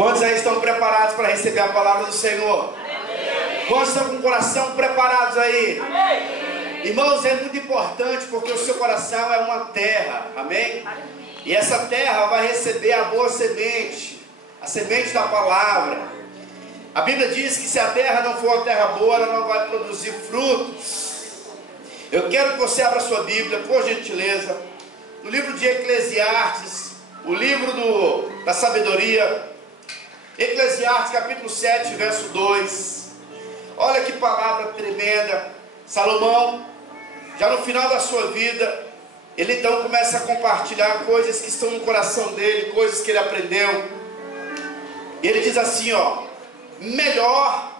Quantos aí estão preparados para receber a palavra do Senhor? Amém. Quantos estão com o coração preparados aí? Amém. Irmãos, é muito importante porque o seu coração é uma terra, amém? E essa terra vai receber a boa semente, a semente da palavra. A Bíblia diz que se a terra não for uma terra boa, ela não vai produzir frutos. Eu quero que você abra sua Bíblia, por gentileza, no livro de Eclesiastes, o livro da sabedoria, Eclesiastes capítulo 7, verso 2. Olha que palavra tremenda. Salomão, já no final da sua vida, ele então começa a compartilhar coisas que estão no coração dele, coisas que ele aprendeu. E ele diz assim, ó: melhor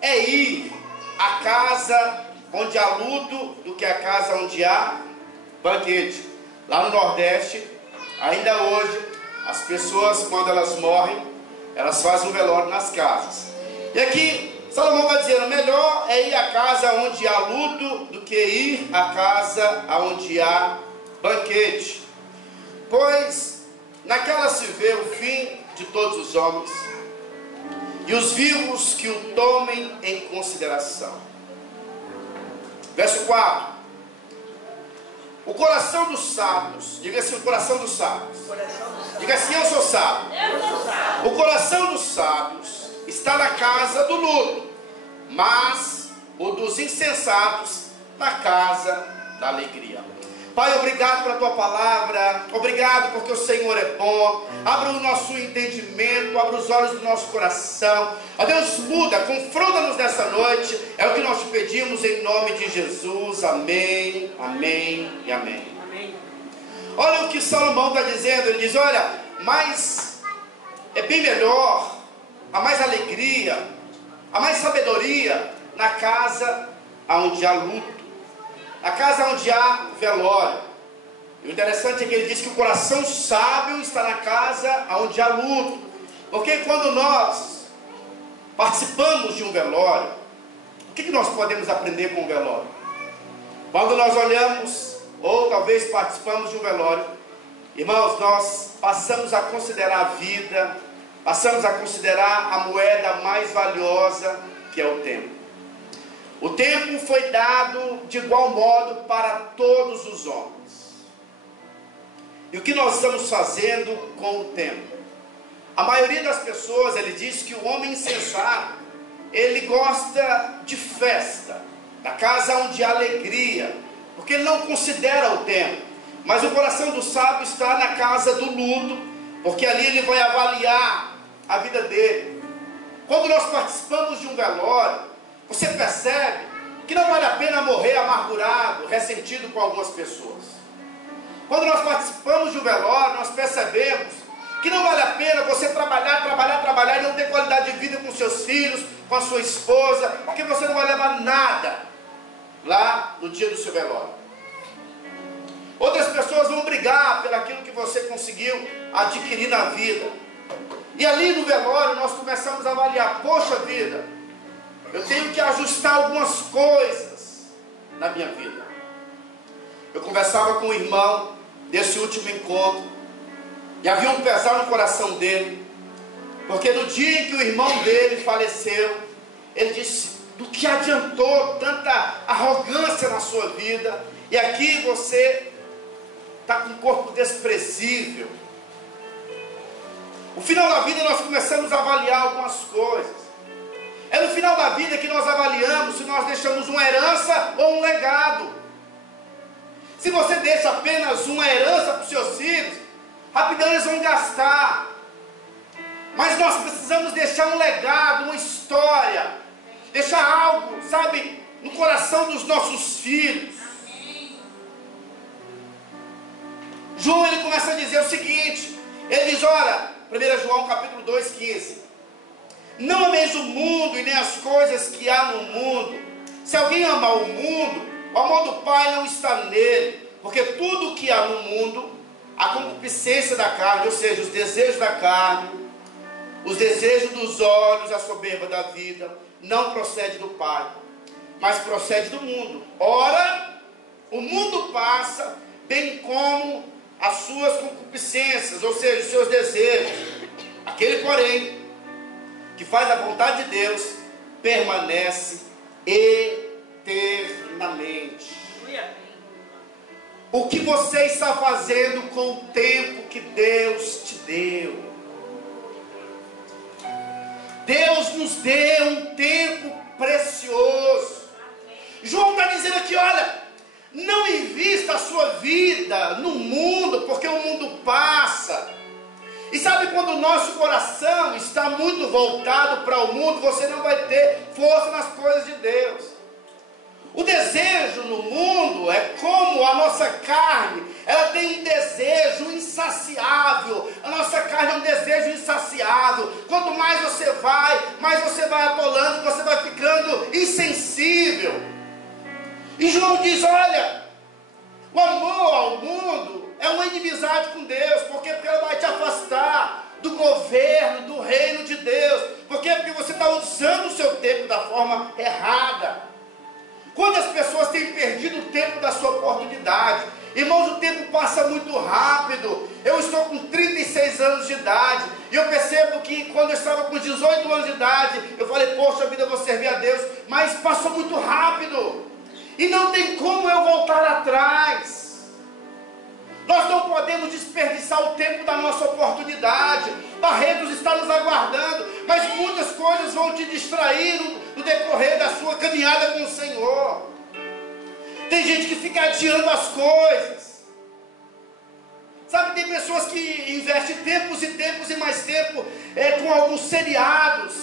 é ir à casa onde há luto do que a casa onde há banquete. Lá no Nordeste, ainda hoje, as pessoas, quando elas morrem, elas fazem um velório nas casas. E aqui Salomão vai dizendo: melhor é ir à casa onde há luto do que ir à casa onde há banquete, pois naquela se vê o fim de todos os homens, e os vivos que o tomem em consideração. Verso 4. O coração dos sábios, diga assim, o coração dos sábios. Diga assim: eu sou sábio. O coração dos sábios está na casa do luto, mas o dos insensatos na casa da alegria. Pai, obrigado pela tua palavra, obrigado porque o Senhor é bom. Abra o nosso entendimento, abra os olhos do nosso coração. Ó Deus, muda, confronta-nos nessa noite. É o que nós te pedimos em nome de Jesus. Amém, amém e amém. Amém. Olha o que Salomão está dizendo. Ele diz: olha, mas é bem melhor, há mais alegria, há mais sabedoria na casa onde há luto, na casa onde há velório. E o interessante é que ele diz que o coração sábio está na casa onde há luto. Porque quando nós participamos de um velório, o que nós podemos aprender com o velório? Quando nós olhamos, ou talvez participamos de um velório, irmãos, nós passamos a considerar a vida, passamos a considerar a moeda mais valiosa, que é o tempo. O tempo foi dado de igual modo para todos os homens. E o que nós estamos fazendo com o tempo? A maioria das pessoas, ele diz que o homem insensato, ele gosta de festa, da casa onde há alegria, porque ele não considera o tempo. Mas o coração do sábio está na casa do luto, porque ali ele vai avaliar a vida dele. Quando nós participamos de um velório, você percebe que não vale a pena morrer amargurado, ressentido com algumas pessoas. Quando nós participamos de um velório, nós percebemos que não vale a pena você trabalhar e não ter qualidade de vida com seus filhos, com a sua esposa, porque você não vai levar nada lá no dia do seu velório. Outras pessoas vão brigar pelo aquilo que você conseguiu adquirir na vida. E ali no velório nós começamos a avaliar: poxa vida, eu tenho que ajustar algumas coisas na minha vida. Eu conversava com um irmão desse último encontro, e havia um pesar no coração dele, porque no dia em que o irmão dele faleceu, ele disse: do que adiantou tanta arrogância na sua vida, e aqui você está com um corpo desprezível. No final da vida nós começamos a avaliar algumas coisas. É no final da vida que nós avaliamos se nós deixamos uma herança ou um legado. Se você deixa apenas uma herança para os seus filhos, rapidão eles vão gastar. Mas nós precisamos deixar um legado, uma história, deixar algo, sabe, no coração dos nossos filhos. João, ele começa a dizer o seguinte, ele diz, olha, 1 João capítulo 2, 15: não ameis o mundo e nem as coisas que há no mundo. Se alguém amar o mundo, o amor do Pai não está nele. Porque tudo que há no mundo, a concupiscência da carne, ou seja, os desejos da carne, os desejos dos olhos, a soberba da vida, não procede do Pai, mas procede do mundo. Ora, o mundo passa, bem como as suas concupiscências, ou seja, os seus desejos. Aquele, porém, que faz a vontade de Deus, permanece eternamente. O que você está fazendo com o tempo que Deus te deu? Deus nos deu um tempo precioso. João está dizendo aqui, olha, não invista a sua vida no mundo, porque o mundo passa. E sabe, quando o nosso coração está muito voltado para o mundo, você não vai ter força nas coisas de Deus. O desejo no mundo é como a nossa carne, ela tem um desejo insaciável. A nossa carne é um desejo insaciável. Quanto mais você vai atolando, você vai ficando insensível. E João diz, olha, o amor ao mundo é uma inimizade com Deus. Por quê? Porque ela vai te afastar do governo, do reino de Deus. Por quê? Porque você está usando o seu tempo da forma errada. Quando as pessoas têm perdido o tempo da sua oportunidade, irmãos, o tempo passa muito rápido. Eu estou com 36 anos de idade, e eu percebo que quando eu estava com 18 anos de idade, eu falei, poxa vida, eu vou servir a Deus, mas passou muito rápido, e não tem como eu voltar atrás. Nós não podemos desperdiçar o tempo da nossa oportunidade. Barreiros estão nos aguardando, mas muitas coisas vão te distrair no decorrer da sua caminhada com o Senhor. Tem gente que fica adiando as coisas. Sabe, tem pessoas que investem tempos e tempos e mais tempo com alguns seriados.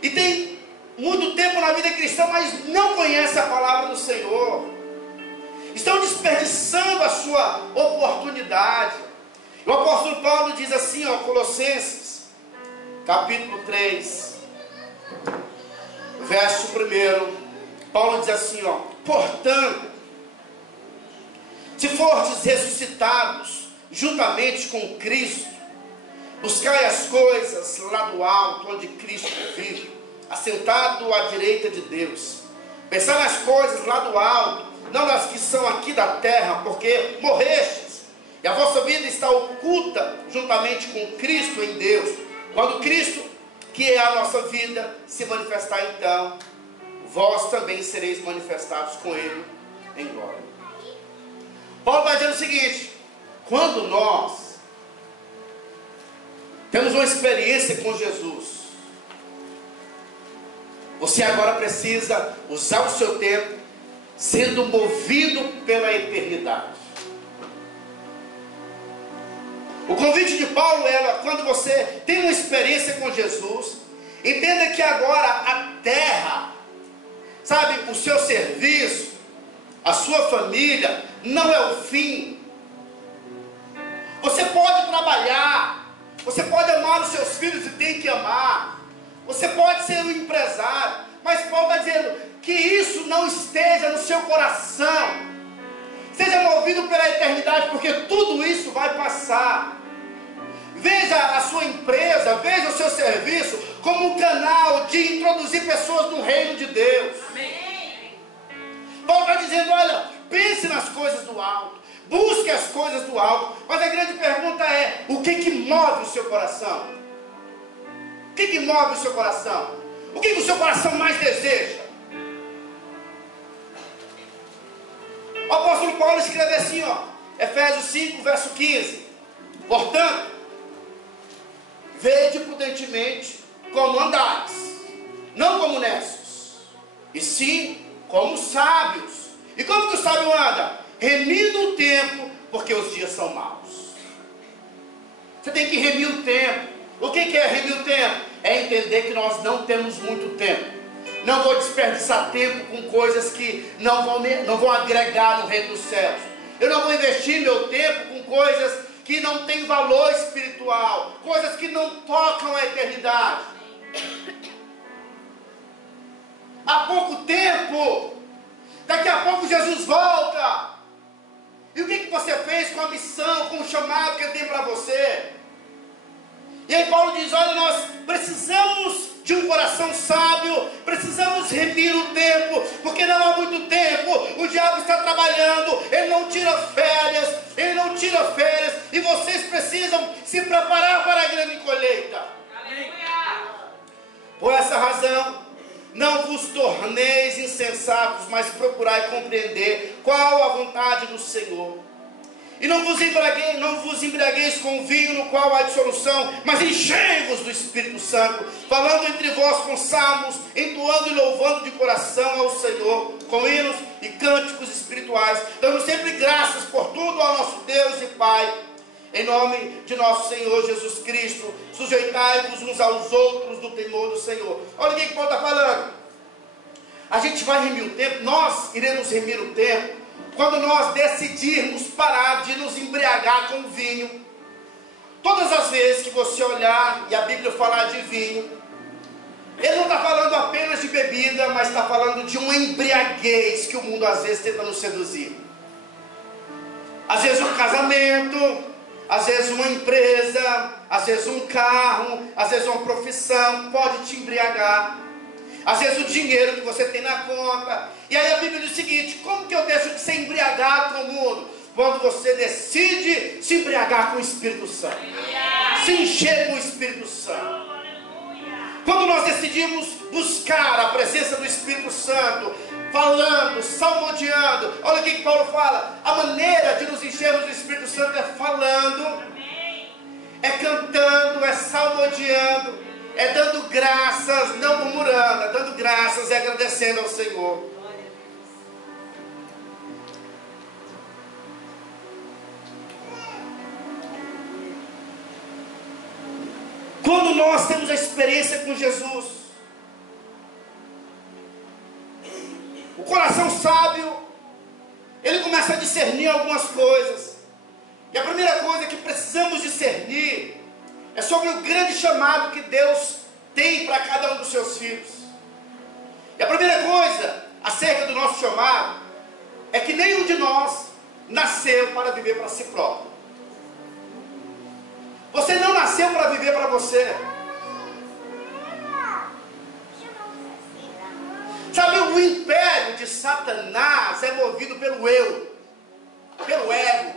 E tem muito tempo na vida cristã, mas não conhece a palavra do Senhor. Estão desperdiçando a sua oportunidade. O apóstolo Paulo diz assim, Colossenses, capítulo 3, verso 1. Paulo diz assim, portanto, se fordes ressuscitados juntamente com Cristo, buscai as coisas lá do alto, onde Cristo vive, assentado à direita de Deus. Pensai nas coisas lá do alto, não nas que são aqui da terra, porque morrestes, e a vossa vida está oculta juntamente com Cristo em Deus. Quando Cristo, que é a nossa vida, se manifestar, então vós também sereis manifestados com Ele em glória. Paulo vai dizendo o seguinte: quando nós temos uma experiência com Jesus, você agora precisa usar o seu tempo sendo movido pela eternidade. O convite de Paulo era, quando você tem uma experiência com Jesus, entenda que agora a terra, sabe, o seu serviço, a sua família, não é o fim. Você pode trabalhar, você pode amar os seus filhos e tem que amar, você pode ser um empresário, mas Paulo está dizendo que isso não esteja no seu coração. Seja movido pela eternidade, porque tudo isso vai passar. Veja a sua empresa, veja o seu serviço como um canal de introduzir pessoas no reino de Deus. Amém. Paulo está dizendo, olha, pense nas coisas do alto, busque as coisas do alto. Mas a grande pergunta é, o que move o seu coração? O que move o seu coração? O que o seu coração mais deseja? O apóstolo Paulo escreve assim, Efésios 5, verso 15. Portanto, vede prudentemente como andais, não como necios, e sim como sábios. E como que o sábio anda? Remindo o tempo, porque os dias são maus. Você tem que remir o tempo. O que é remir o tempo? É entender que nós não temos muito tempo. Não vou desperdiçar tempo com coisas que não vão agregar no reino dos céus. Eu não vou investir meu tempo com coisas que não têm valor espiritual, coisas que não tocam a eternidade. Há pouco tempo, daqui a pouco Jesus volta. E o que você fez com a missão, com o chamado que Ele tem para você? E aí Paulo diz, olha, nós precisamos de um coração sábio, precisamos remir o tempo, porque não há muito tempo, o diabo está trabalhando, ele não tira férias, e vocês precisam se preparar para a grande colheita. Por essa razão, não vos torneis insensatos, mas procurai compreender qual a vontade do Senhor. E não vos embriagueis com vinho no qual há dissolução, mas enchei-vos do Espírito Santo, falando entre vós com salmos, entoando e louvando de coração ao Senhor, com hinos e cânticos espirituais, dando sempre graças por tudo ao nosso Deus e Pai, em nome de nosso Senhor Jesus Cristo. Sujeitai-vos uns aos outros no temor do Senhor. Olha o que Paulo está falando. A gente vai remir o tempo, nós iremos remir o tempo, quando nós decidirmos parar de nos embriagar com vinho. Todas as vezes que você olhar e a Bíblia falar de vinho, ele não está falando apenas de bebida, mas está falando de uma embriaguez que o mundo às vezes tenta nos seduzir. Às vezes um casamento, às vezes uma empresa, às vezes um carro, às vezes uma profissão pode te embriagar. Às vezes o dinheiro que você tem na conta. E aí a Bíblia diz o seguinte: como que eu deixo de ser embriagado com o mundo? Quando você decide se embriagar com o Espírito Santo, se encher com o Espírito Santo. Quando nós decidimos buscar a presença do Espírito Santo, falando, salmodiando. Olha o que Paulo fala: a maneira de nos enchermos do Espírito Santo é falando, é cantando, é salmodiando, é dando graças, não murmurando, é dando graças e agradecendo ao Senhor. Quando nós temos a experiência com Jesus, o coração sábio, ele começa a discernir algumas coisas. E a primeira coisa que precisamos discernir é sobre o grande chamado que Deus tem para cada um dos seus filhos. E a primeira coisa acerca do nosso chamado é que nenhum de nós nasceu para viver para si próprio. Você não nasceu para viver para você. Sabe, o império de Satanás é movido pelo eu, pelo ego.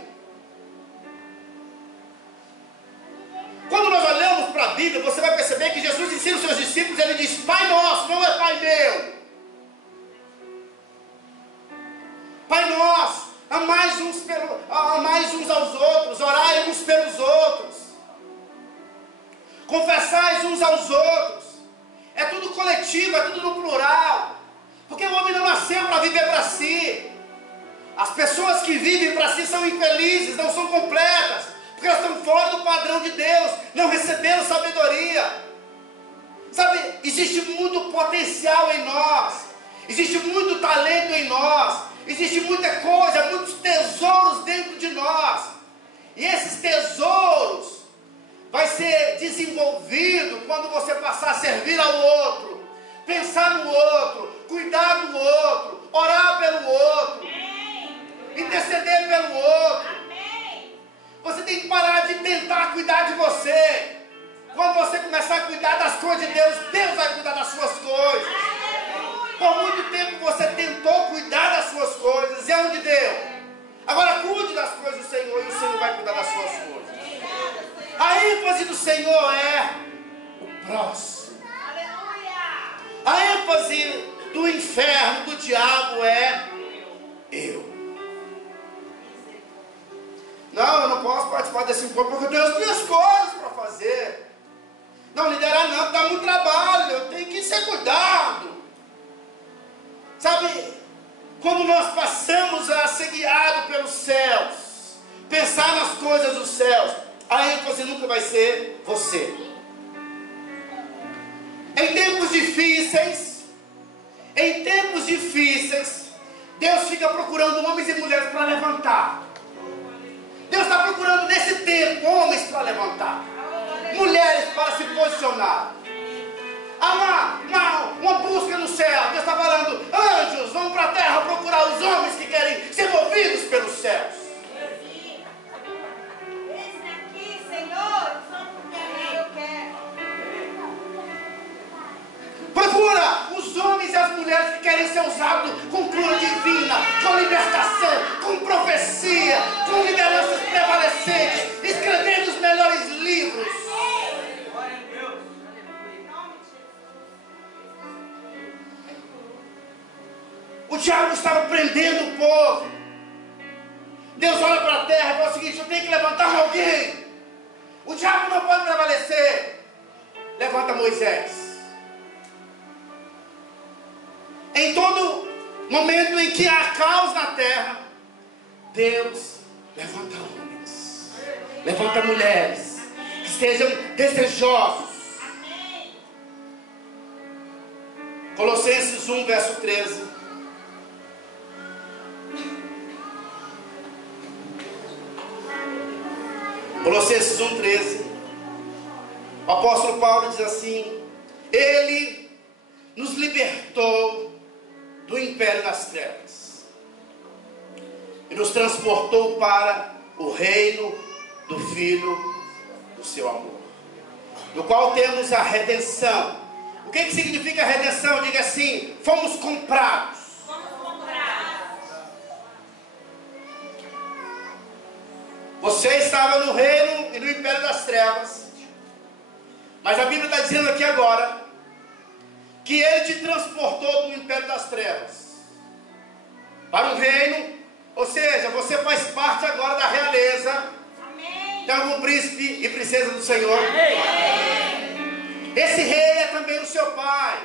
Quando nós olhamos para a Bíblia, você vai perceber que Jesus ensina os seus discípulos, ele diz: Pai nosso, não é Pai meu. Pai nosso, amais uns aos outros, orai uns pelos outros, confessais uns aos outros. É tudo coletivo, é tudo no plural, porque o homem não nasceu para viver para si. As pessoas que vivem para si são infelizes, não são completas, porque elas estão fora do padrão de Deus, não receberam sabedoria. Sabe, existe muito potencial em nós, existe muito talento em nós, existe muita coisa, muitos tesouros dentro de nós. E esses tesouros vai ser desenvolvido quando você passar a servir ao outro, pensar no outro, cuidar do outro, orar pelo outro, interceder pelo outro. Você tem que parar de tentar cuidar de você. Quando você começar a cuidar das coisas de Deus, Deus vai cuidar das suas coisas. Por muito tempo você tentou cuidar das suas coisas, e aonde deu? Agora cuide das coisas do Senhor, e o Senhor vai cuidar das suas coisas. A ênfase do Senhor é o próximo. A ênfase do inferno, do diabo, é eu. Não, eu não posso participar desse encontro porque eu tenho as minhas coisas para fazer. Não, liderar não, dá muito trabalho, eu tenho que ser cuidado. Sabe, quando nós passamos a ser guiados pelos céus, pensar nas coisas dos céus, a ênfase nunca vai ser você. Em tempos difíceis, Deus fica procurando homens e mulheres para levantar. Deus está procurando nesse tempo homens para levantar, mulheres para se posicionar. Há uma busca no céu. Deus está falando: anjos, vão para a terra procurar os homens que querem ser movidos pelos céus. ser usado com cura divina, com libertação, com profecia, com lideranças prevalecentes, escrevendo os melhores livros. O diabo estava prendendo o povo. Deus olha para a terra e fala o seguinte: eu tenho que levantar alguém. O diabo não pode prevalecer. Levanta Moisés. Em todo momento em que há caos na terra, Deus levanta homens, levanta mulheres que estejam desejosos. Colossenses 1, verso 13. Colossenses 1, 13. O apóstolo Paulo diz assim: Ele nos libertou do império das trevas e nos transportou para o reino do Filho do seu amor, no qual temos a redenção. O que significa redenção? Diga assim: fomos comprados. Você estava no reino e no império das trevas, mas a Bíblia está dizendo aqui agora que Ele te transportou do império das trevas para um reino, ou seja, você faz parte agora da realeza. Amém. Tem algum príncipe e princesa do Senhor? Amém. Esse rei é também o seu pai.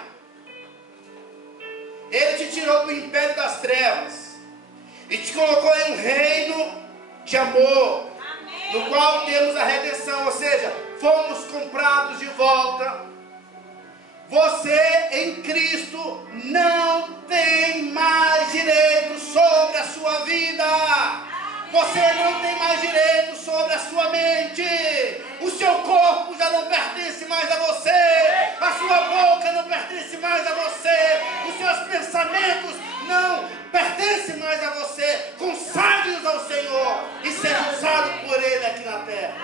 Ele te tirou do império das trevas e te colocou em um reino de amor, amém, no qual temos a redenção, ou seja, fomos comprados de volta. Você em Cristo não tem mais direito sobre a sua vida. Você não tem mais direito sobre a sua mente. O seu corpo já não pertence mais a você. A sua boca não pertence mais a você. Os seus pensamentos não pertencem mais a você. Consagre-os ao Senhor e seja usado por Ele aqui na terra.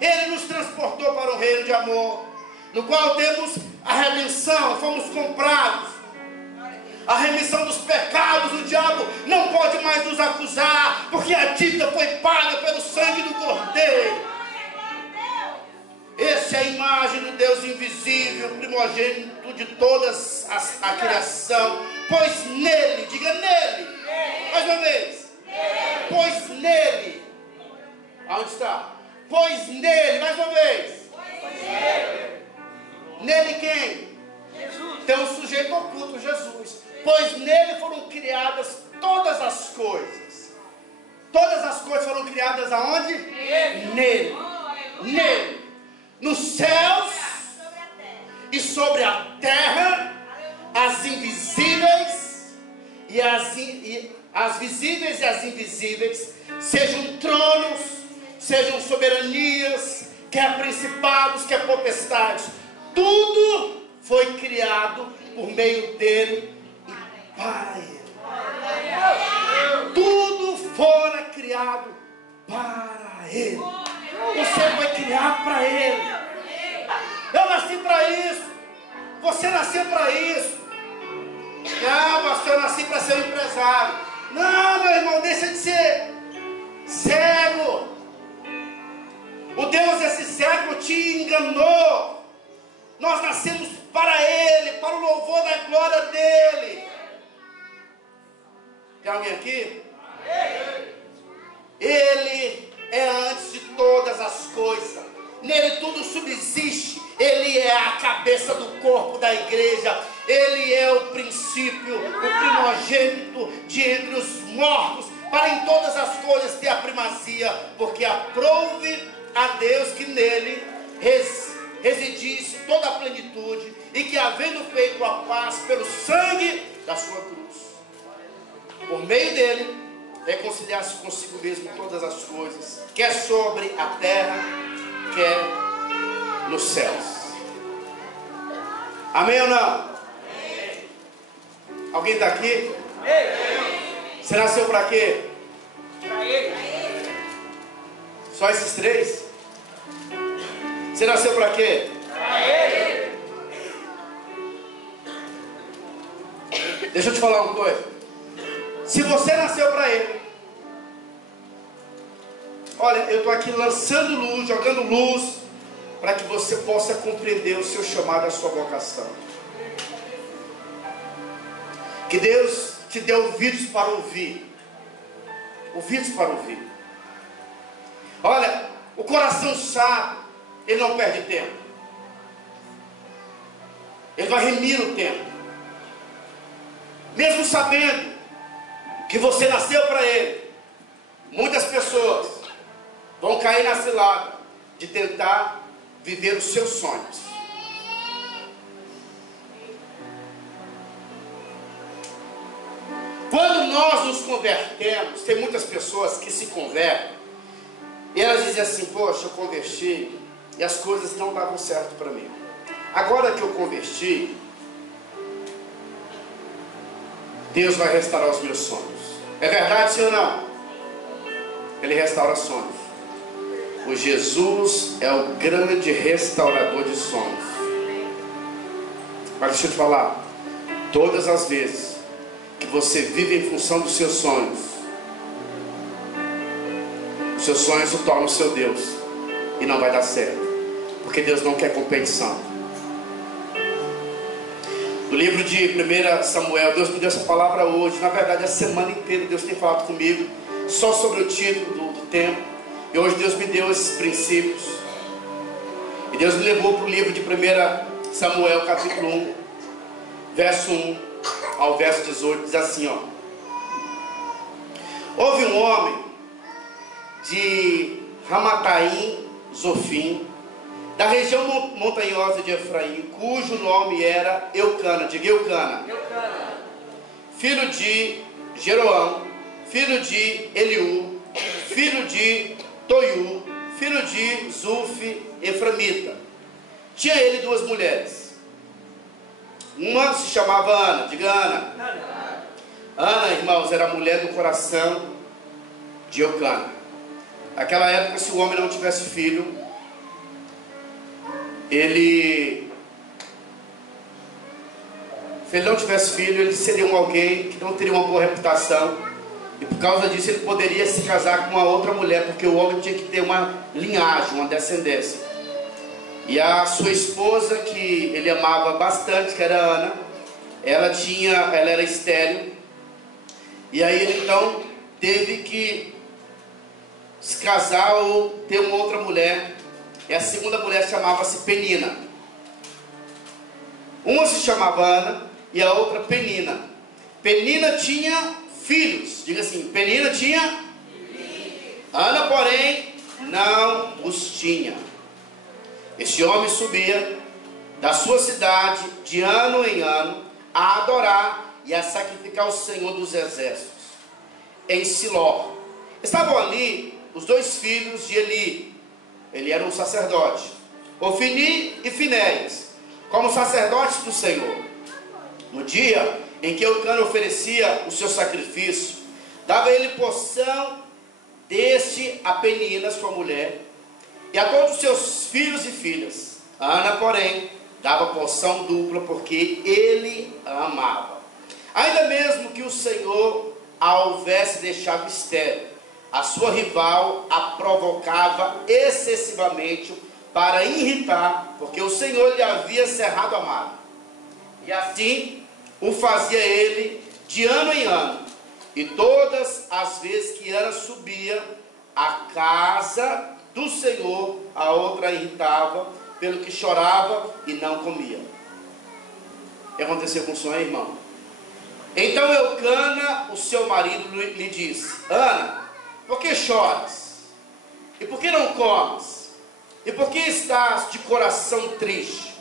Ele nos transportou para o reino de amor, no qual temos a redenção, fomos comprados, a remissão dos pecados. O diabo não pode mais nos acusar, porque a dívida foi paga pelo sangue do Cordeiro. Essa é a imagem do Deus invisível, primogênito de todas a criação, pois nele, diga nele, mais uma vez, pois nele, aonde está? Pois nele, mais uma vez, nele quem? Jesus. Tem um sujeito oculto, Jesus. Pois nele foram criadas todas as coisas. Todas as coisas foram criadas aonde? Nele. Nele. Nos céus e sobre a terra, as invisíveis e as visíveis e as invisíveis, sejam tronos, sejam soberanias, quer principados, quer potestades. Tudo foi criado por meio dele e para ele. Tudo fora criado para ele. Você foi criado para ele. Eu nasci para isso. Você nasceu para isso. Não, pastor, eu nasci para ser um empresário. Não, meu irmão, deixa de ser cego. O Deus desse século te enganou. Nós nascemos para Ele, para o louvor da glória dEle. Tem alguém aqui? Ele é antes de todas as coisas. Nele tudo subsiste. Ele é a cabeça do corpo da igreja. Ele é o princípio, o primogênito de entre os mortos, para em todas as coisas ter a primazia, porque aprove a Deus que nele residisse toda a plenitude, e que havendo feito a paz pelo sangue da sua cruz, por meio dele reconciliasse consigo mesmo todas as coisas, quer sobre a terra, quer nos céus. Amém ou não? Amém. Alguém está aqui? Amém. Você nasceu para quê? Para ele. Só esses três? Você nasceu para quê? Para ele. Deixa eu te falar uma coisa. Se você nasceu para Ele, olha, eu estou aqui lançando luz, jogando luz, para que você possa compreender o seu chamado, a sua vocação. Que Deus te dê ouvidos para ouvir. Ouvidos para ouvir. Olha, o coração sábio, ele não perde tempo. Ele vai remir o tempo. Mesmo sabendo que você nasceu para Ele, muitas pessoas vão cair na cilada de tentar viver os seus sonhos. Quando nós nos convertemos, tem muitas pessoas que se convertem e elas dizem assim: poxa, eu converti e as coisas não davam certo para mim. Agora que eu converti, Deus vai restaurar os meus sonhos. É verdade, sim ou não? Ele restaura sonhos. O Jesus é o grande restaurador de sonhos. Mas deixa eu te falar, todas as vezes que você vive em função dos seus sonhos, os seus sonhos se tornam o seu Deus, e não vai dar certo, porque Deus não quer competição. No livro de 1 Samuel, Deus me deu essa palavra hoje. Na verdade, a semana inteira Deus tem falado comigo só sobre o título do tempo. E hoje Deus me deu esses princípios. E Deus me levou para o livro de 1 Samuel, capítulo 1, verso 1 ao verso 18. Diz assim, ó: houve um homem de Ramataim Zofim, da região montanhosa de Efraim, cujo nome era Eucana. Diga Eucana. Filho de Jeroão, filho de Eliú, filho de Toiú, filho de Zuf, Eframita. Tinha ele duas mulheres. Uma se chamava Ana. Diga Ana. Ana, irmãos, era a mulher do coração de Eucana. Naquela época, se o homem não tivesse filho, se ele não tivesse filho, ele seria alguém que não teria uma boa reputação, e por causa disso ele poderia se casar com uma outra mulher, porque o homem tinha que ter uma linhagem, uma descendência. E a sua esposa, que ele amava bastante, que era Ana, ela era estéril, e aí ele então teve que se casar ou ter uma outra mulher. E a segunda mulher chamava-se Penina. Uma se chamava Ana e a outra Penina. Penina tinha filhos. Diga assim, Penina tinha filhos. Ana, porém, não os tinha. Este homem subia da sua cidade de ano em ano a adorar e a sacrificar o Senhor dos Exércitos em Siló. Estavam ali os dois filhos de Eli. Ele era um sacerdote, Ofni e Finéias, como sacerdotes do Senhor. No dia em que Eucana oferecia o seu sacrifício, dava ele porção deste a Penina, sua mulher, e a todos os seus filhos e filhas. Ana, porém, dava porção dupla, porque ele a amava. Ainda mesmo que o Senhor a houvesse deixado estéril, a sua rival a provocava excessivamente para irritar, porque o Senhor lhe havia cerrado a mão. E assim o fazia ele de ano em ano. E todas as vezes que Ana subia à casa do Senhor, a outra a irritava, pelo que chorava e não comia. O que aconteceu com o sonho, irmão? Então Eucana, o seu marido, lhe disse: Ana, por que choras? E por que não comes? E por que estás de coração triste?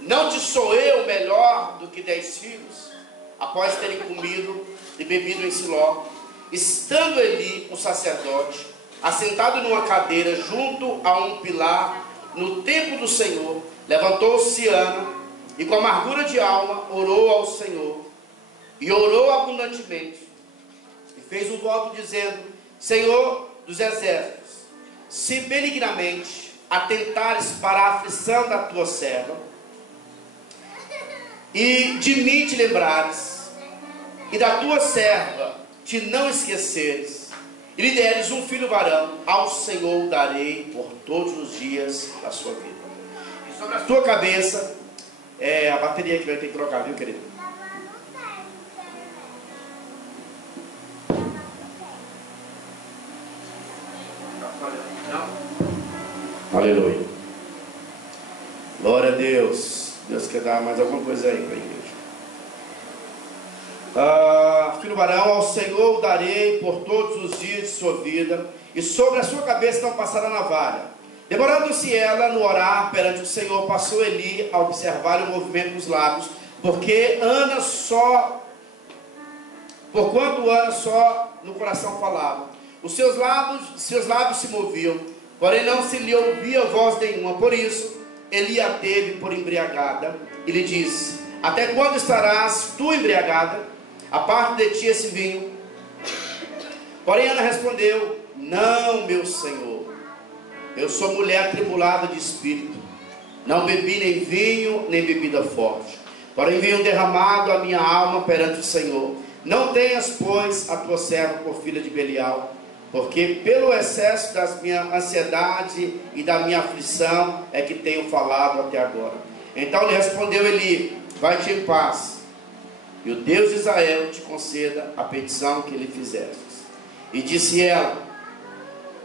Não te sou eu melhor do que 10 filhos? Após terem comido e bebido em Siló, estando Eli, um sacerdote, assentado numa cadeira junto a um pilar no templo do Senhor, levantou-se Ana e com amargura de alma orou ao Senhor, e orou abundantemente, e fez um voto dizendo: Senhor dos exércitos, se benignamente atentares para a aflição da tua serva, e de mim te lembrares, e da tua serva te não esqueceres, e lhe deres um filho varão, ao Senhor darei por todos os dias da sua vida. E sobre a tua cabeça, a bateria que vai ter que trocar, viu, querido? Não? Aleluia. Glória a Deus. Deus quer dar mais alguma coisa aí para a igreja. Filho varão, ao Senhor darei por todos os dias de sua vida, e sobre a sua cabeça não passará navalha. Demorando-se ela no orar perante o Senhor, passou Eli a observar o movimento dos lábios, porquanto Ana só no coração falava. Os seus lábios se moviam, porém não se lhe ouvia voz nenhuma. Por isso Eli a teve por embriagada e lhe disse: até quando estarás tu embriagada? Aparte de ti esse vinho. Porém Ana respondeu: não, meu senhor, eu sou mulher atribulada de espírito, não bebi nem vinho, nem bebida forte, porém vinho derramado a minha alma perante o Senhor. Não tenhas, pois, a tua serva por filha de Belial, porque pelo excesso da minha ansiedade e da minha aflição é que tenho falado até agora. Então lhe respondeu Eli: vai-te em paz, e o Deus de Israel te conceda a petição que lhe fizestes. E disse ela: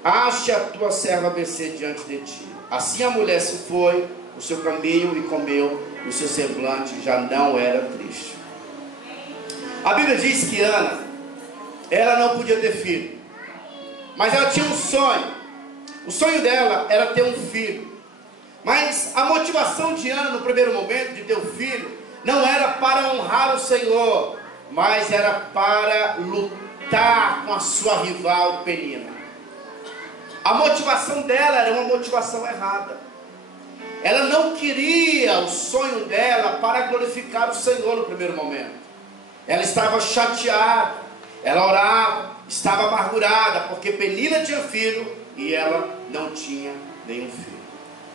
ache a tua serva vencer diante de ti. Assim a mulher se foi o seu caminho e comeu, e o seu semblante já não era triste. A Bíblia diz que Ana, ela não podia ter filho, mas ela tinha um sonho. O sonho dela era ter um filho. Mas a motivação de Ana no primeiro momento de ter um filho não era para honrar o Senhor, mas era para lutar com a sua rival Penina. A motivação dela era uma motivação errada. Ela não queria o sonho dela para glorificar o Senhor no primeiro momento. Ela estava chateada, ela orava, estava amargurada, porque Penina tinha filho e ela não tinha nenhum filho.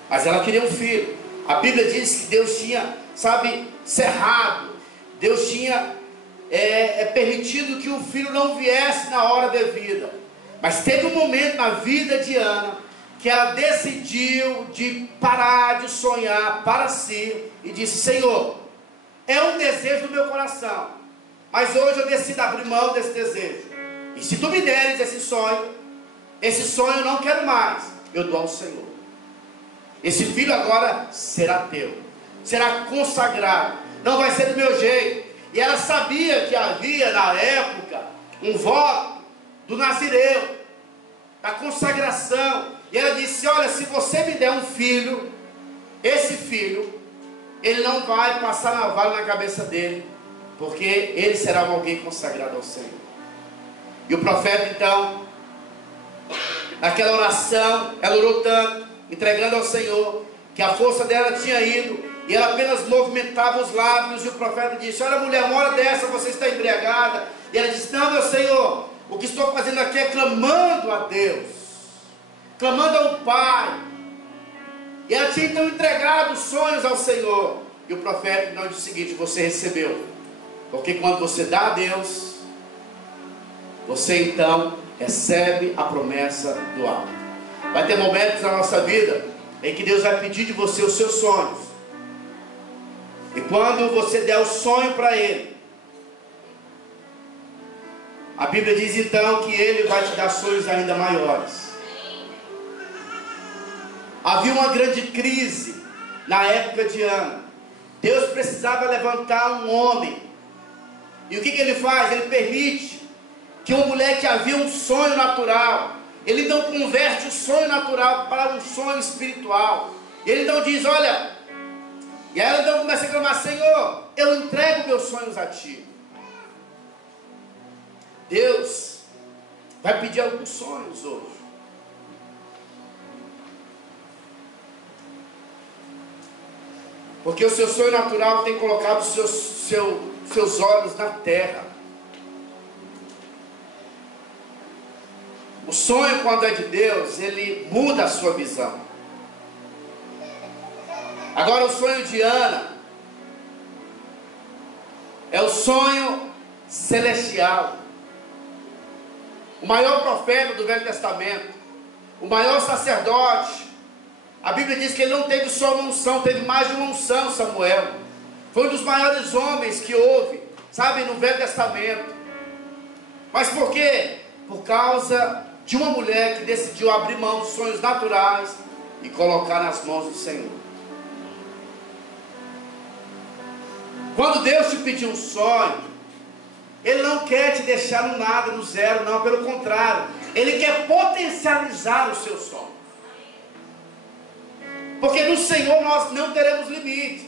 Mas ela queria um filho. A Bíblia diz que Deus tinha, cerrado. Deus tinha permitido que o filho não viesse na hora devida. Mas teve um momento na vida de Ana que ela decidiu de parar de sonhar para si e disse: Senhor, é um desejo do meu coração, mas hoje eu decido abrir mão desse desejo. E se tu me deres esse sonho eu não quero mais, eu dou ao Senhor. Esse filho agora será teu, será consagrado, não vai ser do meu jeito. E ela sabia que havia na época um voto do nazireu, da consagração. E ela disse: olha, se você me der um filho, esse filho, ele não vai passar navalha na cabeça dele, porque ele será alguém consagrado ao Senhor. E o profeta então, naquela oração, ela orou tanto, entregando ao Senhor, que a força dela tinha ido, e ela apenas movimentava os lábios. E o profeta disse: olha, mulher, uma hora dessa você está embriagada. E ela disse: não, meu Senhor, o que estou fazendo aqui é clamando a Deus, clamando ao Pai. E ela tinha então entregado os sonhos ao Senhor. E o profeta então disse o seguinte: você recebeu, porque quando você dá a Deus, você então recebe a promessa do alto. Vai ter momentos na nossa vida em que Deus vai pedir de você os seus sonhos. E quando você der o sonho para Ele, a Bíblia diz então que Ele vai te dar sonhos ainda maiores. Havia uma grande crise na época de Ana. Deus precisava levantar um homem. E o que Ele faz? Ele permite que uma mulher que havia um sonho natural, Ele então converte o sonho natural para um sonho espiritual. E Ele então diz: olha, e aí ela então começa a clamar: Senhor, eu entrego meus sonhos a Ti. Deus vai pedir alguns sonhos hoje. Porque o seu sonho natural tem colocado seus olhos na terra. O sonho, quando é de Deus, ele muda a sua visão. Agora o sonho de Ana é o sonho, celestial, o maior profeta do Velho Testamento, o maior sacerdote. A Bíblia diz que ele não teve só uma unção, teve mais de uma unção, Samuel. Foi um dos maiores homens que houve, sabe, no Velho Testamento. Mas por quê? Por causa de uma mulher que decidiu abrir mão dos sonhos naturais e colocar nas mãos do Senhor. Quando Deus te pedir um sonho, Ele não quer te deixar no nada, no zero, não, pelo contrário, Ele quer potencializar o seu sonho. Porque no Senhor nós não teremos limites.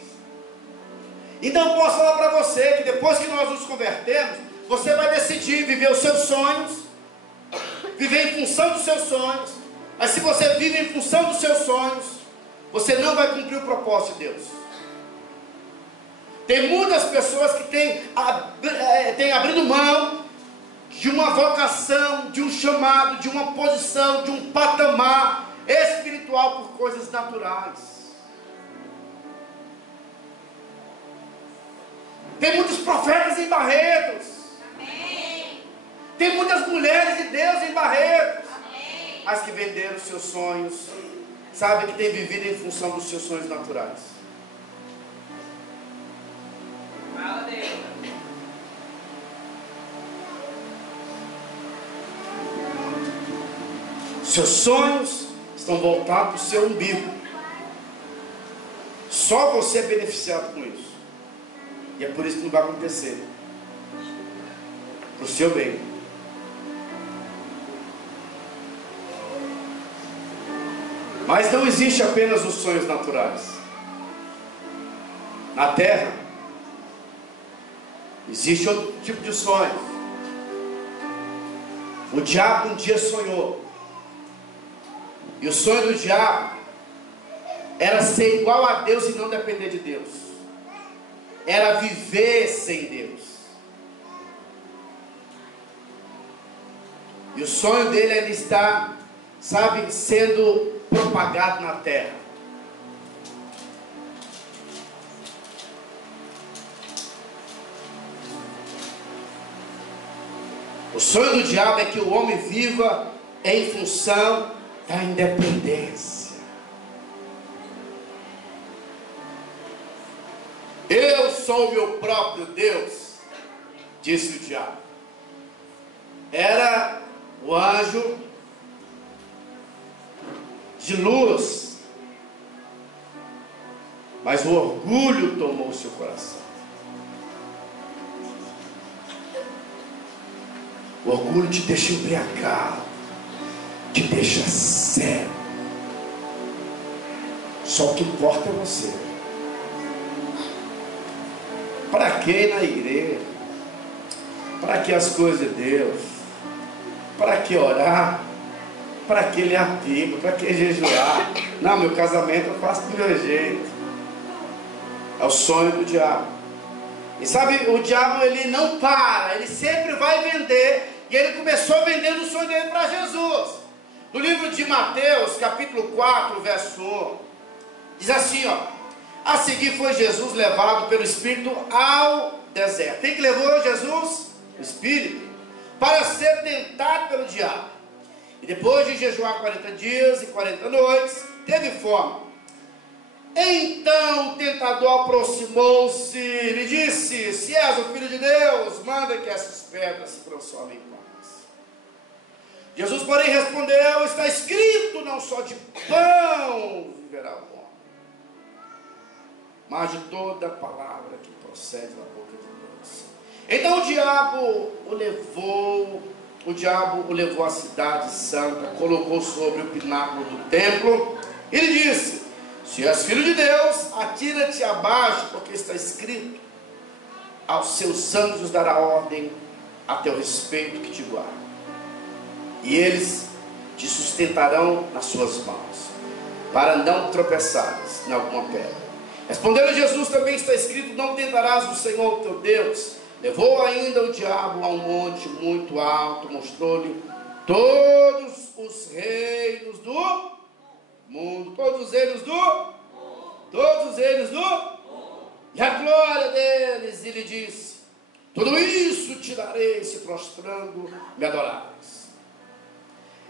Então eu posso falar para você que depois que nós nos convertemos, você vai decidir viver os seus sonhos, viver em função dos seus sonhos. Mas se você vive em função dos seus sonhos, você não vai cumprir o propósito de Deus. Tem muitas pessoas que têm abrido mão de uma vocação, de um chamado, de uma posição, de um patamar espiritual por coisas naturais. Tem muitos profetas em Barretos. Amém. Tem muitas mulheres de Deus em Barretos. Amém. Mas que venderam os seus sonhos, sabe, que tem vivido em função dos seus sonhos naturais. Seus sonhos estão voltados para o seu umbigo. Só você é beneficiado com isso. E é por isso que não vai acontecer. Para o seu bem. Mas não existe apenas os sonhos naturais. Na terra existe outro tipo de sonho. O diabo um dia sonhou. E o sonho do diabo era ser igual a Deus e não depender de Deus. Era viver sem Deus. E o sonho dele é ele estar, sabe, sendo propagado na terra. O sonho do diabo é que o homem viva em função da independência. Eu sou o meu próprio Deus, disse o diabo. Era o anjo de luz, mas o orgulho tomou seu coração. O orgulho te deixa embriagado, te deixa cego. Só o que importa é você. Para que ir na igreja? Para que as coisas de Deus? Para que orar? Para que ler a Bíblia? Para que jejuar? Não, meu casamento eu faço do meu jeito. É o sonho do diabo. E sabe, o diabo ele não para, ele sempre vai vender. E ele começou vendendo o sonho dele para Jesus. No livro de Mateus, capítulo 4, verso 1, diz assim, ó: a seguir foi Jesus levado pelo Espírito ao deserto. Quem que levou Jesus? O Espírito. Para ser tentado pelo diabo. E depois de jejuar 40 dias e 40 noites, teve fome. Então o tentador aproximou-se e lhe disse: se és o Filho de Deus, manda que essas pedras se transformem em pães. Jesus, porém, respondeu: está escrito, não só de pão viverá o homem, mas de toda palavra que procede da boca de Deus. Então o diabo o levou à cidade santa, colocou sobre o pináculo do templo e lhe disse: se és filho de Deus, atira-te abaixo, porque está escrito: aos seus anjos dará ordem a teu respeito que te guardam, e eles te sustentarão nas suas mãos, para não tropeçares em alguma pedra. Respondendo Jesus: também está escrito: não tentarás o Senhor teu Deus. Levou ainda o diabo a um monte muito alto, mostrou-lhe todos os reinos do mundo, todos eles do e a glória deles, e lhe disse: Tudo isso te darei, se prostrando me adorares.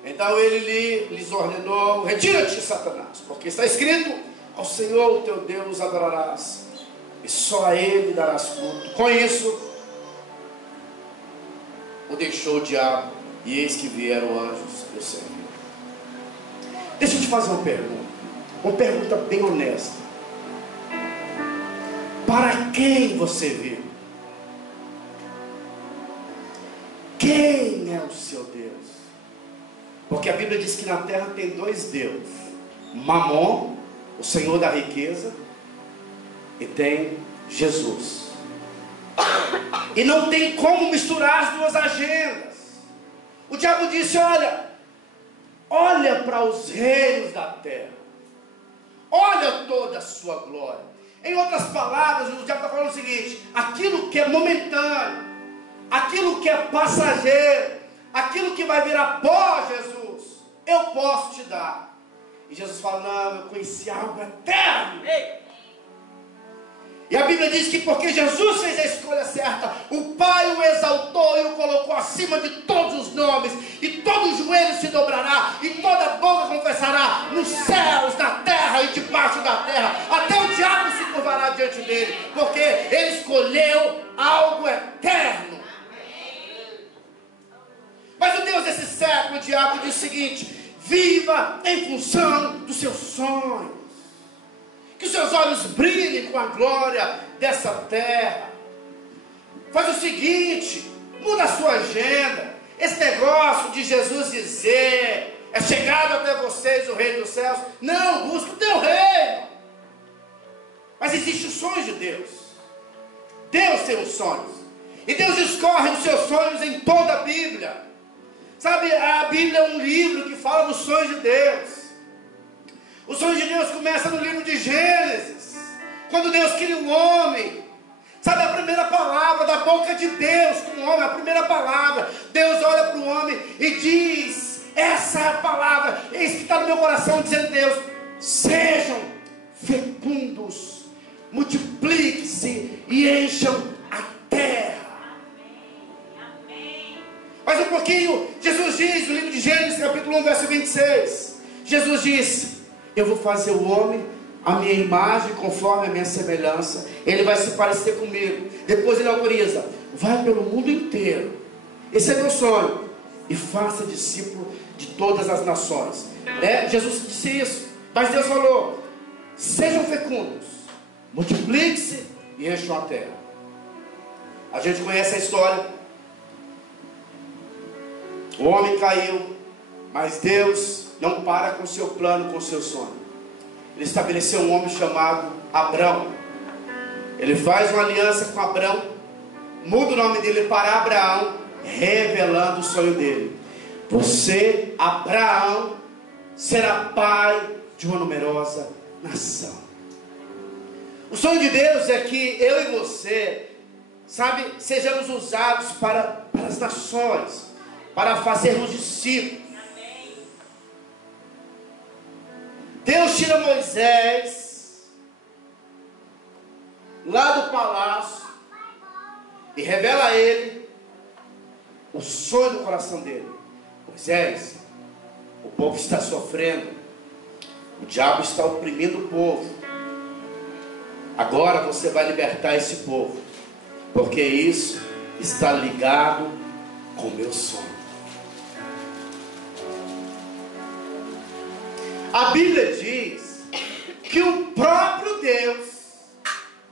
Então ele lhes ordenou: retira-te, Satanás, porque está escrito: ao Senhor, o teu Deus, adorarás, e só a Ele darás culto. Com isso, o deixou o diabo, e eis que vieram anjos e o serviram. Deixa eu te fazer uma pergunta bem honesta. Para quem você vive? Quem é o seu Deus? Porque a Bíblia diz que na terra tem dois deuses: Mamon, o senhor da riqueza, e tem Jesus. E não tem como misturar as duas agendas. O diabo disse: olha para os reinos da terra, olha toda a sua glória. Em outras palavras, o diabo está falando o seguinte: aquilo que é momentâneo, aquilo que é passageiro, aquilo que vai virar pó, Jesus, eu posso te dar. E Jesus fala: não, eu conheci algo eterno. E a Bíblia diz que porque Jesus fez a escolha certa, o Pai o exaltou e o colocou acima de todos os nomes, e todo joelho se dobrará, e toda boca confessará, nos céus, na terra e debaixo da terra. Até o diabo se curvará diante dele, porque ele escolheu algo eterno. Mas o Deus desse século, o diabo, diz o seguinte: viva em função dos seus sonhos, que os seus olhos brilhem com a glória dessa terra. Faz o seguinte: muda a sua agenda. Esse negócio de Jesus dizer: é chegado até vocês o reino dos céus. Não, busca o teu reino. Mas existe os sonhos de Deus. Deus tem os sonhos, e Deus escorre os seus sonhos em toda a Bíblia. Sabe, a Bíblia é um livro que fala dos sonhos de Deus. O sonho de Deus começa no livro de Gênesis, quando Deus cria o homem. Sabe, a primeira palavra da boca de Deus com o homem, a primeira palavra, Deus olha para o homem e diz: essa é a palavra, eis que está no meu coração, dizendo Deus: sejam fecundos, multipliquem-se e encham a terra. Mais um pouquinho, Jesus diz no livro de Gênesis, capítulo 1, verso 26, Jesus disse: eu vou fazer o homem a minha imagem, conforme a minha semelhança. Ele vai se parecer comigo. Depois ele autoriza: vai pelo mundo inteiro, esse é meu sonho, e faça discípulo de todas as nações. Jesus disse isso, mas Deus falou: sejam fecundos, multipliquem-se e encham a terra. A gente conhece a história. O homem caiu, mas Deus não para com o seu plano, com o seu sonho. Ele estabeleceu um homem chamado Abrão. Ele faz uma aliança com Abrão, muda o nome dele para Abraão, revelando o sonho dele: você, Abraão, será pai de uma numerosa nação. O sonho de Deus é que eu e você, sabe, sejamos usados para as nações, para fazermos discípulos. Deus tira Moisés lá do palácio e revela a ele o sonho do coração dele: Moisés, o povo está sofrendo, o diabo está oprimindo o povo. Agora você vai libertar esse povo, porque isso está ligado com o meu sonho. A Bíblia diz que o próprio Deus,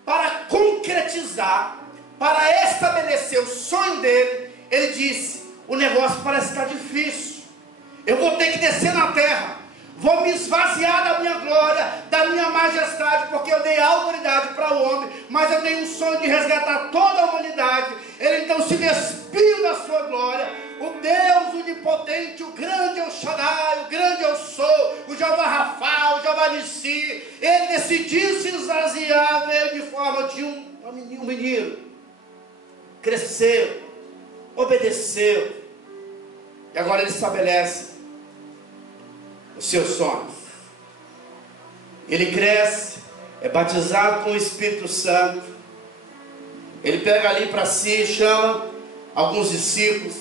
para concretizar, para estabelecer o sonho dele, ele disse: o negócio parece estar difícil, eu vou ter que descer na terra, vou me esvaziar da minha glória, da minha majestade, porque eu dei autoridade para o homem, mas eu tenho um sonho de resgatar toda a humanidade. Ele então se despiu da sua glória. O Deus onipotente, o grande El Shaddai, o grande Eu Sou, o Jeová Rafa, o Jeová Nissi, ele decidiu se esvaziar, veio de forma de um menino, cresceu, obedeceu, e agora ele estabelece os seus sonhos. Ele cresce, é batizado com o Espírito Santo, ele pega ali para si, chama alguns discípulos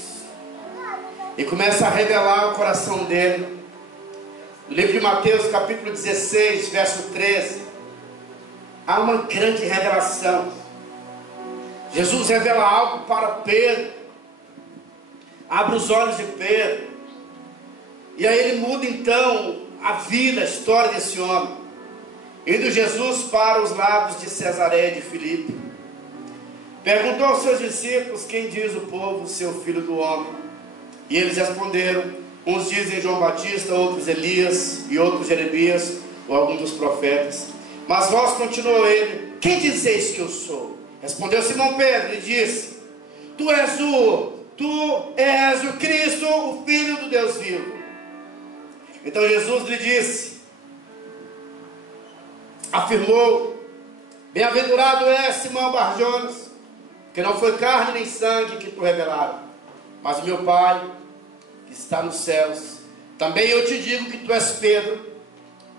e começa a revelar o coração dele. No livro de Mateus, capítulo 16, verso 13, há uma grande revelação. Jesus revela algo para Pedro, abre os olhos de Pedro, e aí ele muda então a vida, a história desse homem. Indo Jesus para os lados de Cesareia de Filipe, perguntou aos seus discípulos: quem diz o povo ser o filho do homem? E eles responderam: uns dizem João Batista, outros Elias, e outros Jeremias, ou algum dos profetas. Mas vós, continuou ele, quem dizeis que eu sou? Respondeu Simão Pedro e disse: Tu és o Cristo, o Filho do Deus vivo. Então Jesus lhe disse, afirmou: bem-aventurado és, Simão Barjonas, que não foi carne nem sangue que tu revelaram, mas o meu Pai que está nos céus. Também eu te digo que tu és Pedro,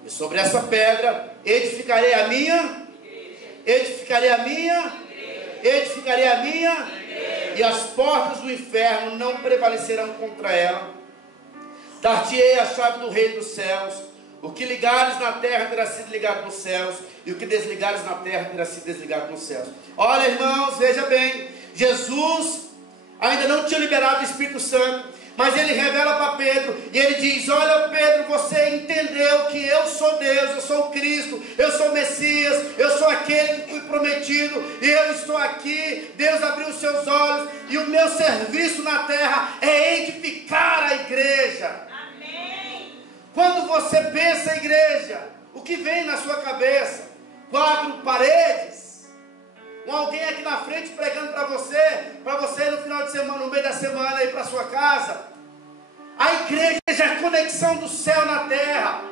e sobre essa pedra edificarei a minha e as portas do inferno não prevalecerão contra ela. Dar-te-ei a chave do reino dos céus. O que ligares na terra terá sido ligado nos céus, e o que desligares na terra terá sido desligado nos céus. Olha, irmãos, veja bem, Jesus ainda não tinha liberado o Espírito Santo, mas ele revela para Pedro, e ele diz: olha Pedro, você entendeu que eu sou Deus, eu sou o Cristo, eu sou o Messias, eu sou aquele que fui prometido, e eu estou aqui. Deus abriu os seus olhos, e o meu serviço na terra é edificar a igreja. Amém. Quando você pensa em igreja, o que vem na sua cabeça? 4 paredes? Alguém aqui na frente pregando para você no final de semana, no meio da semana, ir para sua casa? A igreja é a conexão do céu na terra.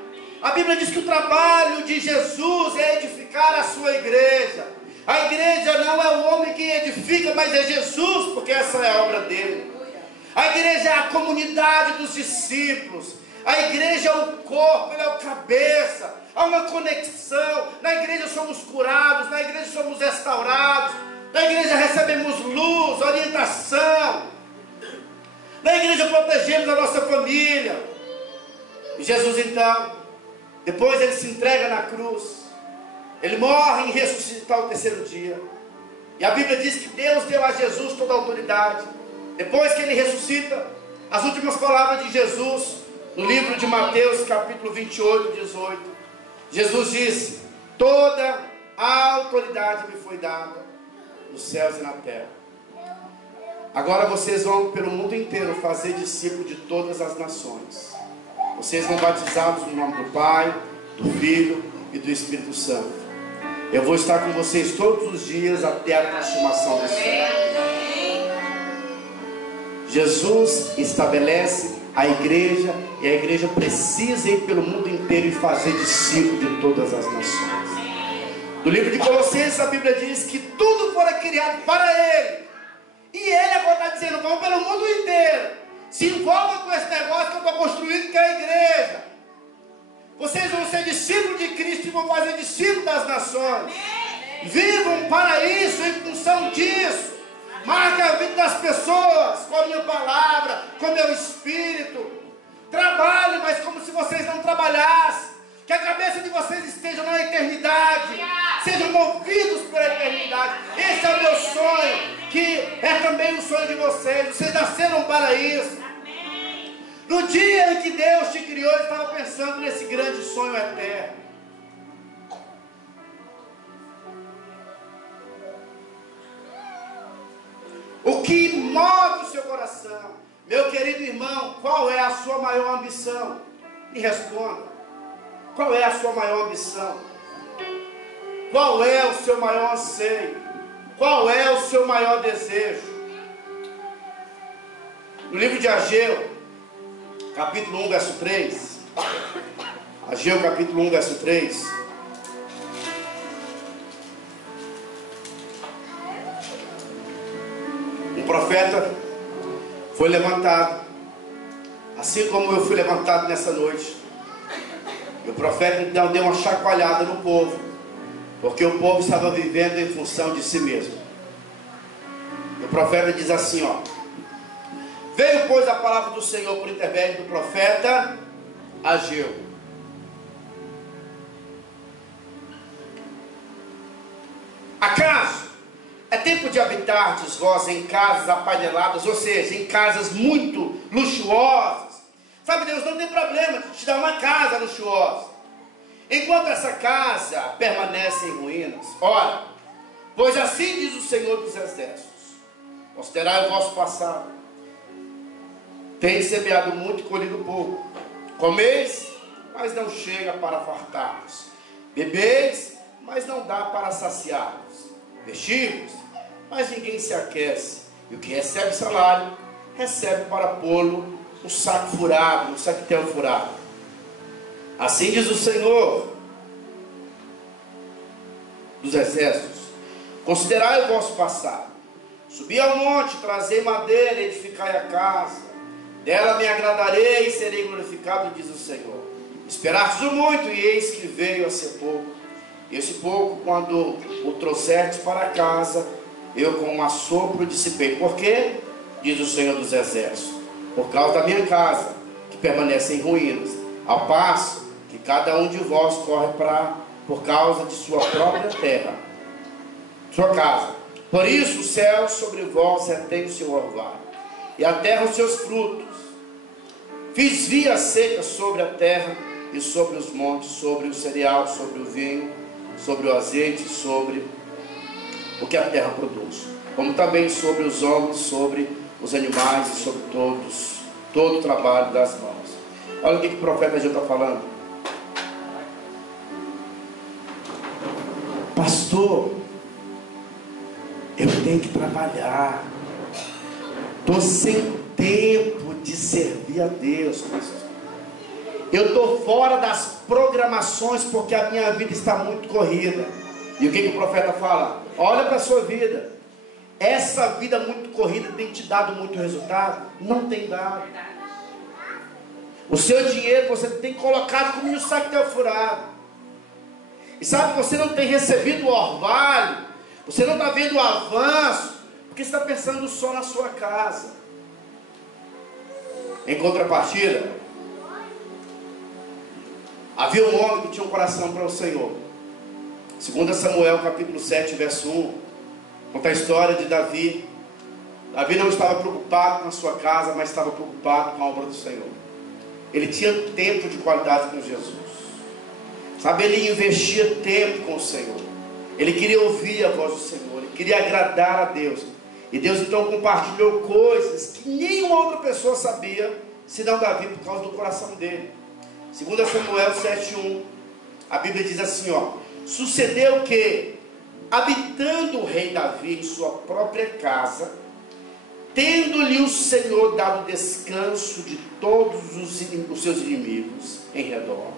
A Bíblia diz que o trabalho de Jesus é edificar a sua igreja. A igreja não é o homem que edifica, mas é Jesus, porque essa é a obra dele. A igreja é a comunidade dos discípulos. A igreja é o corpo, ele é o cabeça. Há uma conexão. Na igreja somos curados, na igreja somos restaurados, na igreja recebemos luz, orientação, na igreja protegemos a nossa família. E Jesus então, depois ele se entrega na cruz, ele morre e ressuscita ao terceiro dia. E a Bíblia diz que Deus deu a Jesus toda a autoridade. Depois que ele ressuscita, as últimas palavras de Jesus no livro de Mateus, capítulo 28, 18, Jesus disse: toda a autoridade me foi dada nos céus e na terra. Agora vocês vão pelo mundo inteiro fazer discípulos de todas as nações. Vocês vão batizados no nome do Pai, do Filho e do Espírito Santo. Eu vou estar com vocês todos os dias até a consumação do céu. Jesus estabelece a igreja, e a igreja precisa ir pelo mundo inteiro e fazer discípulos de todas as nações. No livro de Colossenses a Bíblia diz que tudo foi criado para ele, e ele agora está dizendo: vamos pelo mundo inteiro, se envolvam com esse negócio que eu estou construindo, que é a igreja. Vocês vão ser discípulos de Cristo e vão fazer discípulos das nações. Vivam para isso, em função disso. Marque a vida das pessoas com a minha palavra, com o meu espírito. Trabalhe, mas como se vocês não trabalhassem. Que a cabeça de vocês esteja na eternidade. Sejam movidos pela eternidade. Esse é o meu sonho, que é também o sonho de vocês. Vocês nasceram para isso. No dia em que Deus te criou, Ele estava pensando nesse grande sonho eterno. O que move o seu coração? Meu querido irmão, qual é a sua maior ambição? Me responda. Qual é a sua maior ambição? Qual é o seu maior anseio? Qual é o seu maior desejo? No livro de Ageu, capítulo 1, verso 3. Ageu, capítulo 1, verso 3. Um profeta foi levantado, assim como eu fui levantado nessa noite. E o profeta então deu uma chacoalhada no povo, porque o povo estava vivendo em função de si mesmo. profeta diz assim, ó: veio, pois, a palavra do Senhor por intermédio do profeta Ageu. Acaso é tempo de habitardes vós em casas apaineladas, ou seja, em casas muito luxuosas? Sabe, Deus não tem problema de te dar uma casa luxuosa, enquanto essa casa permanece em ruínas. Ora, pois assim diz o Senhor dos Exércitos: considerai o vosso passado. Tendes semeado muito e colhido pouco. Comeis, mas não chega para fartar-vos. Bebeis, mas não dá para saciar-vos. Vestir-vos, mas ninguém se aquece. E o que recebe salário, recebe para pô-lo um saco furado, um saquetel furado. Assim diz o Senhor dos Exércitos: considerai o vosso passado. Subi ao monte, trazei madeira, edificai a casa. Dela me agradarei e serei glorificado, diz o Senhor. Esperastes muito, e eis que veio a ser pouco. Esse pouco, quando o trouxerdes para casa, eu com um assopro dissipei. Por quê? Diz o Senhor dos Exércitos: por causa da minha casa, que permanece em ruínas, ao passo que cada um de vós corre por causa de sua própria terra, sua casa. Por isso o céu sobre vós retém o seu orvalho, e a terra os seus frutos. Fiz via seca sobre a terra e sobre os montes, sobre o cereal, sobre o vinho, sobre o azeite, sobre o que a terra produz, como também sobre os homens, sobre os animais e sobre todo o trabalho das mãos. Olha o que o profeta já está falando. Pastor, eu tenho que trabalhar, estou sem tempo de servir a Deus, pastor. Eu estou fora das programações porque a minha vida está muito corrida. E o que o profeta fala? Olha para a sua vida. Essa vida muito corrida tem te dado muito resultado? Não tem dado. O seu dinheiro você tem colocado como um saquetel furado. E sabe, você não tem recebido o orvalho, você não está vendo o avanço, porque você está pensando só na sua casa. Em contrapartida, havia um homem que tinha um coração para o Senhor. 2 Samuel capítulo 7, verso 1, conta a história de Davi. Davi não estava preocupado com a sua casa, mas estava preocupado com a obra do Senhor. Ele tinha tempo de qualidade com Jesus. Sabe, ele investia tempo com o Senhor. Ele queria ouvir a voz do Senhor, ele queria agradar a Deus. E Deus então compartilhou coisas que nenhuma outra pessoa sabia, senão Davi, por causa do coração dele. 2 Samuel 7:1, a Bíblia diz assim, ó: sucedeu que, habitando o rei Davi em sua própria casa, tendo-lhe o Senhor dado descanso de todos os seus inimigos em redor,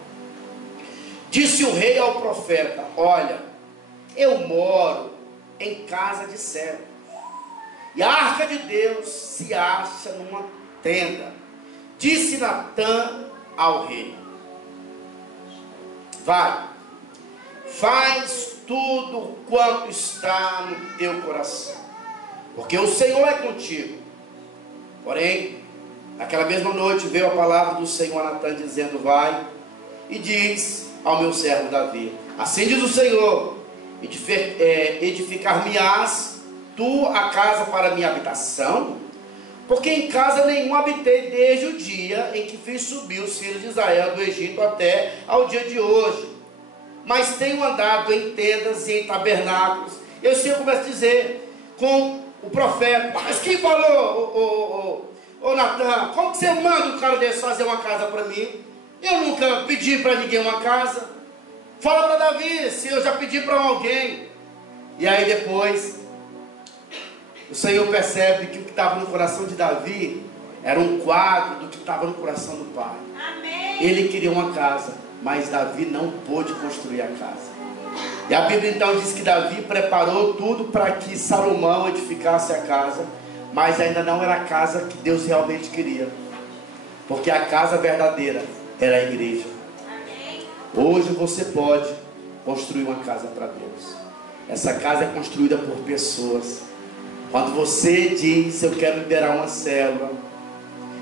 disse o rei ao profeta: olha, eu moro em casa de servos, e a arca de Deus se acha numa tenda. Disse Natã ao rei: vai, faz tudo quanto está no teu coração, porque o Senhor é contigo. Porém, naquela mesma noite veio a palavra do Senhor a Natã, dizendo: vai e diz ao meu servo Davi: assim diz o Senhor, edificar-me-ás tu a casa para minha habitação? Porque em casa nenhuma habitei desde o dia em que fiz subir os filhos de Israel do Egito até ao dia de hoje, mas tenho andado em tendas e em tabernáculos. E o Senhor começa a dizer com o profeta: mas quem falou, ô Natã, como que você manda um cara desse fazer uma casa para mim? Eu nunca pedi para ninguém uma casa. Fala para Davi se eu já pedi para alguém. E aí depois o Senhor percebe que o que estava no coração de Davi era um quadro do que estava no coração do pai. Amém. Ele queria uma casa, mas Davi não pôde construir a casa. E a Bíblia então diz que Davi preparou tudo para que Salomão edificasse a casa, mas ainda não era a casa que Deus realmente queria, porque a casa verdadeira era a igreja. Amém. Hoje você pode construir uma casa para Deus. Essa casa é construída por pessoas Quando você diz, eu quero liderar uma célula,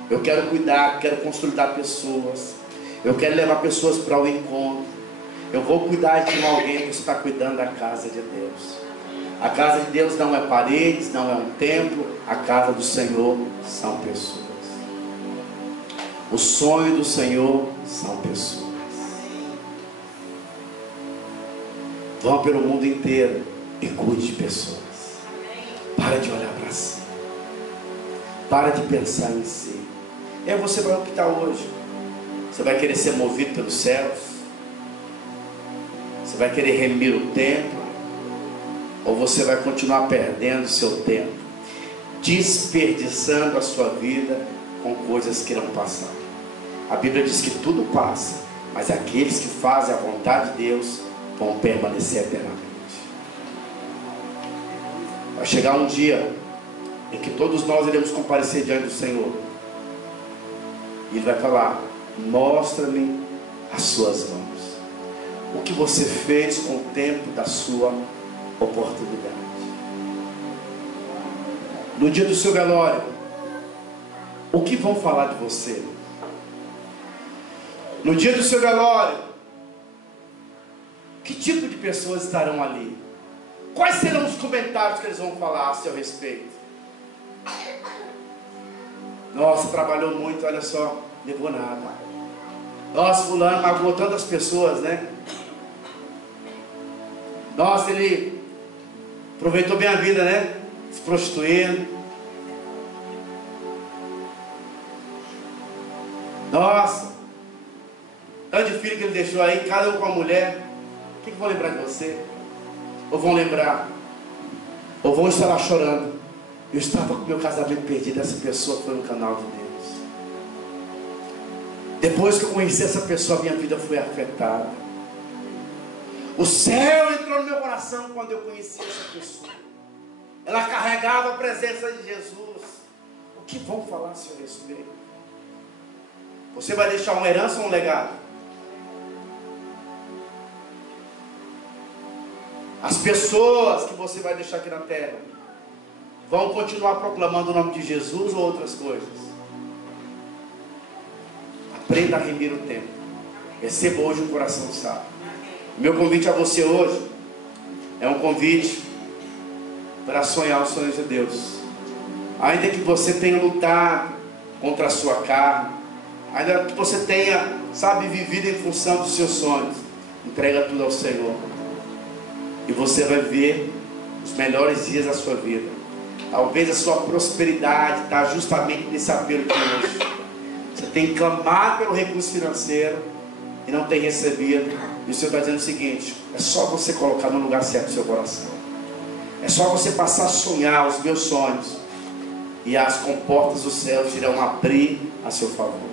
eu quero cuidar, quero consolidar pessoas, eu quero levar pessoas para o encontro, eu vou cuidar de alguém, você está cuidando da casa de Deus. A casa de Deus não é paredes, não é um templo, a casa do Senhor são pessoas. O sonho do Senhor são pessoas. Vão pelo mundo inteiro e cuide de pessoas. Para de olhar para si. Para de pensar em si. E aí você vai optar hoje. Você vai querer ser movido pelos céus? Você vai querer remir o templo? Ou você vai continuar perdendo o seu tempo, desperdiçando a sua vida com coisas que não passaram? A Bíblia diz que tudo passa, mas aqueles que fazem a vontade de Deus vão permanecer eternamente. Vai chegar um dia em que todos nós iremos comparecer diante do Senhor. E Ele vai falar: mostra-me as suas mãos. O que você fez com o tempo da sua oportunidade. No dia do seu velório, o que vão falar de você? No dia do seu velório, que tipo de pessoas estarão ali? Quais serão os comentários que eles vão falar a seu respeito? Nossa, trabalhou muito, olha só, levou nada. Nossa, fulano magoou tantas pessoas, né? Nossa, ele aproveitou bem a vida, né? Se prostituindo. Nossa, tanto de filho que ele deixou aí, cada um com a mulher. O que vão lembrar de você? Ou vão lembrar? Ou vão estar lá chorando: eu estava com meu casamento perdido, essa pessoa foi no canal de Deus. Depois que eu conheci essa pessoa, minha vida foi afetada. O céu entrou no meu coração quando eu conheci essa pessoa. Ela carregava a presença de Jesus. O que vão falar a seu respeito? Você vai deixar uma herança ou um legado? As pessoas que você vai deixar aqui na terra vão continuar proclamando o nome de Jesus ou outras coisas? Aprenda a remir o tempo. Receba hoje um coração sábio. Meu convite a você hoje é um convite para sonhar os sonhos de Deus. Ainda que você tenha lutado contra a sua carne, ainda que você tenha, vivido em função dos seus sonhos, entrega tudo ao Senhor. E você vai ver os melhores dias da sua vida. Talvez a sua prosperidade está justamente nesse apelo de hoje. Você tem clamado pelo recurso financeiro e não tem recebido. E o Senhor está dizendo o seguinte: é só você colocar no lugar certo o seu coração. É só você passar a sonhar os meus sonhos, e as comportas dos céus irão abrir a seu favor.